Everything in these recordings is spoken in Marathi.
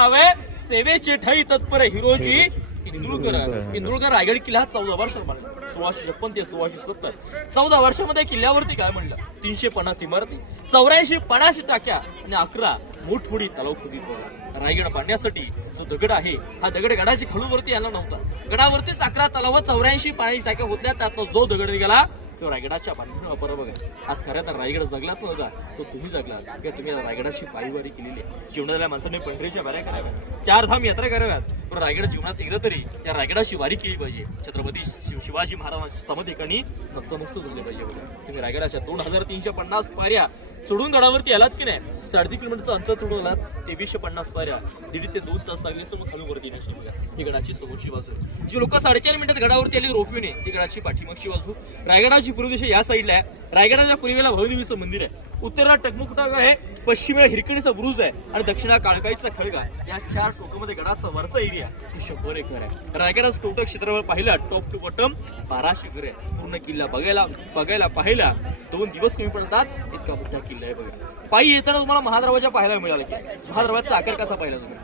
नाव आहे सेवेचे ठाई तत्पर हिरोजी इंदुरकर रायगड किल्ला 14 वर्षात बांधला. 1656 ते 1670 14 वर्षामध्ये किल्ल्यावरती काय म्हणलं 350 इमारती, 84 पणाशी टाक्या आणि 11 मोठमोठी तलाव खोदीत. रायगड बांधण्यासाठी जो दगड आहे हा दगड गडाची खालूवरती यायला नव्हता. गडावरतीच 11 तलाव 84 पाण्याची टाक्या होत्या. त्यातनं जो दगड निघाला तो रायगडाच्या बांधणीला वापर बघा. आज खऱ्या तर रायगड जगलात नव्हता तो तुम्ही जगलात किंवा तुम्ही रायगडाची पायवारी केलेली आहे. जीवनातल्या माणसाने पंढरीच्या वाऱ्या कराव्यात, 4 धाम यात्रा कराव्यात, पण रायगड जीवनात एकदा तरी या रायगडाची वारी केली पाहिजे. छत्रपती शिवाजी महाराजांच्या समठिकाणी नतमस्तक झाले पाहिजे बघा. तुम्ही रायगडाच्या 2350 पायऱ्या चढून गडावरती आलात की नाही, 3.5 किलोमीटरचं अंतर चढून आलात, 2350 पायऱ्या 1.5 ते 2 तास लागले तर मग खालून वरती नशी बघा. ही गडाची समोरची बाजू. जी लोक 4.5 मिनिटात गडावरती आली रोपवीने ती गडाची पाठीमागची बाजू. रायगडाची पूर्व दिशा या साईडला आहे. रायगडाच्या पूर्वेला भव्यदेवीचं मंदिर आहे, उत्तरेला टकमुकटाग आहे, पश्चिमेला हिरकणीचा बुरुज आहे आणि दक्षिणेला काळकाईचा खळगा. या 4 टोकामध्ये गडाचा वरचा एरिया 100 एकर आहे. रायगडाचं टोटल क्षेत्रफळ पाहिलं टॉप टू बॉटम 1200 एकर आहे. पूर्ण किल्ला बघायला पाहायला 2 दिवस कमी पडतात इतका मोठा किल्ला आहे बघा. पायी येताना तुम्हाला महादरवाजा पाहायला मिळाला की महादरवाजाचा आकार कसा पाहिला तुम्ही,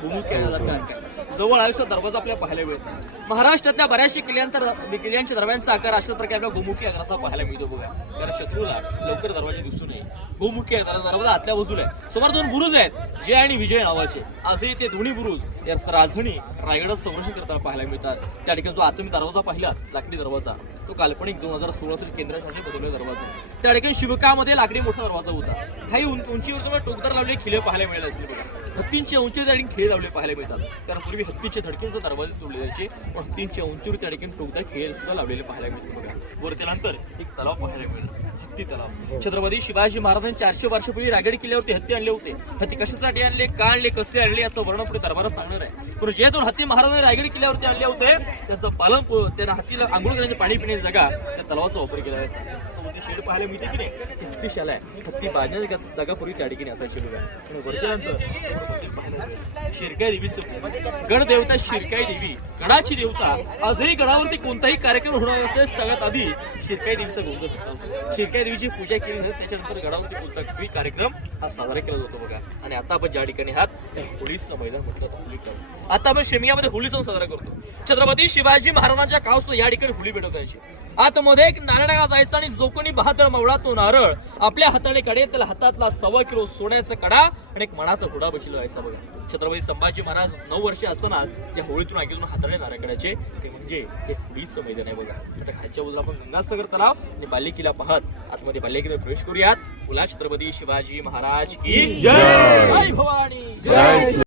भूमी केला जवळ आयुष्य दरवाजा आपल्याला पाहायला मिळतो. महाराष्ट्रातल्या बऱ्याचशा किल्ल्यांच्या दरवाजांचा आकार अशा प्रकारे आपल्या गोमुखी आकाराचा पाहायला मिळतो बघा. कारण शत्रूला लवकर दरवाजे दिसू नये. गोमुखी दरवाजा आतल्या बाजूला आहे. समोर 2 बुरुज आहेत जय आणि विजय नावाचे. आजही ते दोन्ही बुरुज या राजधानी रायगडाचं संरक्षण करताना पाहायला मिळतात. त्या ठिकाणी जो आतून दरवाजा पाहिला लाकडी दरवाजा तो काल्पनिक 2016 साली केंद्रासाठी बदललेला दरवाजा. त्या ठिकाणी शिवकामध्ये लाकडी मोठा दरवाजा होता. काही उंचीवर तुम्हाला टोकदार लावले खिळे पाहायला मिळाले असतील बघा. हत्तींच्या उंचीवर त्या ठिकाणी खिळे लावले पाहायला मिळतात. कारण पूर्वी हत्तीचे धडकेचे दरवाजे तोडले जायचे, पण हत्तींच्या उंचीवर त्या ठिकाणी टोकदार खिळे सुद्धा लावलेले पाहायला मिळते बघा. वर त्यानंतर एक तलाव पाहायला मिळतो, हत्ती तलाव. छत्रपती शिवाजी महाराजांनी 400 वर्षापूर्वी रायगड किल्ल्यावरती हत्ती आणले होते. हत्ती कशासाठी आणले, का आणले, कसे आणले याचं वर्णन पुढे दरबारात सांगणार आहे. पण जे 2 हत्ती महाराजांनी रायगड किल्ल्यावरती आणले होते त्याचं पालन, त्यांना हत्तीला आंघोळ करण्याचे पाणी पिण्याची जागा त्या तलावाचा वापर केला जायचा. समोर शेड पाहायला मिळते की नाही, हत्ती शाला आहे. हत्ती बांधण्याची जागा पूर्वी त्या ठिकाणी असायची बघा. शिरकाई देवीचं गड देवता शिरकाई देवी गडाची देवता. आजही गडावरती कोणताही कार्यक्रम होणार असेल सगळ्यात आधी शिरकाई देवीचा गोंधळ होतो. शिरकाई देवीची पूजा केली जाते, त्याच्यानंतर गडावरती कोणताही कार्यक्रम हा साजरा केला जातो बघा. आणि आता आपण ज्या ठिकाणी आहात होळीचं मैदान म्हटलं. आता आपण शेमियामध्ये होळी सण साजरा करतो. छत्रपती शिवाजी महाराजांच्या काळात या ठिकाणी होळी पेटवायची. आतमध्ये एक नारळा जायचा आणि जो कोणी 72 मावळा तो नारळ आपल्या हाताने काढे त्याला हातातला 1.25 किलो सोन्याचा कडा आणि एक मणाचा घोडा बसलेला व्हायचा बघा. छत्रपती संभाजी महाराज 9 वर्ष असताना त्या होळीतून आगीतून हाताने नारळ काढायचे. ते म्हणजे एक होळीचं मैदान आहे बघा. आता खालच्या बाजूला आपण गंगासागर तलाव आणि बाल्य किल्ला पाहत आतमध्ये बाल्य किल्ल्यात प्रवेश करूयात. बोला छत्रपती शिवाजी महाराज की जय. जय भवानी.